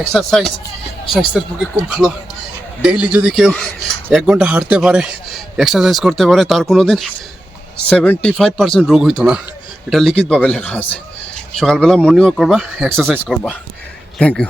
Exercise স্বাস্থ্যের পক্ষে খুব ভালো। ডেইলি যদি কেউ এক ঘণ্টা হাঁটতে পারে এক্সারসাইজ করতে পারে, তার কোনো দিন সেভেন্টি ফাইভ পার্সেন্ট রোগ হইতো না। এটা লিখিতভাবে লেখা আছে। সকালবেলা মর্নিং ওয়াক করবা এক্সারসাইজ করবা। Thank you